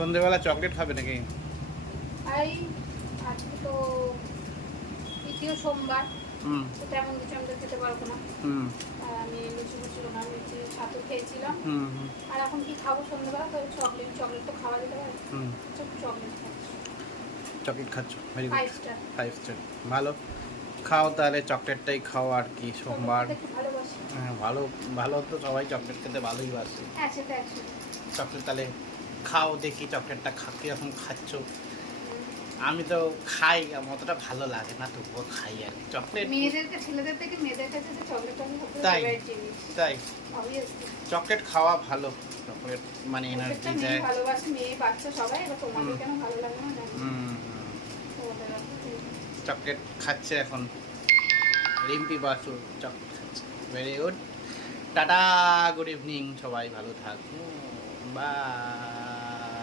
সন্ধ্যেবেলা চকলেট খাবে নাকি? এই আজকে তো তৃতীয় সোমবার, হুম তো তেমন কিছু আমি তো খেতে পারবো না। হুম আর আমি লুচি ফুচি না, লুচি ছাতু খেয়েছিলাম। হুম হুম আর এখন কি খাবো সন্ধ্যেবেলা? তো চকলেট তো খাওয়া যেতে পারে। হুম চকলেট খাচ্ছি, চকলেট খাচ্ছ, ভেরি গুড। 5 স্টার। 5 স্টার, ভালো। খাও তাহলে, চকলেটটাই খাও আর কি, চকলেট সোমবার। খেতে খুব ভালোবাসি। হ্যাঁ, ভালো। ভালো তো, সবাই চকলেট খেতে ভালোই বাসে। হ্যাঁ, সেটা একসাথে। চকলেট তাহলে খাও, দেখি চকলেটটা কীরকম খাচ্ছ। আমি তো খাই, আমার অতটা ভালো লাগে না, তবুও খাই আর কি চকলেট। মেয়েদেরকে, ছেলেদের থেকে মেয়েদের কাছে যে চকলেটটা সবথেকে তাই ফেভারিট জিনিস। তাই অবভিয়াসলি চকলেট খাওয়া ভালো। চকলেট মানে প্রত্যেকটা এনার্জি মেয়ে দেয়। ভালোবাসে, মেয়ে বাচ্চা সবাই। এবার তোমাদের কেন ভালো লাগে না জানি না। হুম তো ওদের চকলেট খাচ্ছে এখন রিম্পি বাসু, চকলেট খাচ্ছে। Very good. Tata, good evening, সবাই ভালো থাকুন, বাই।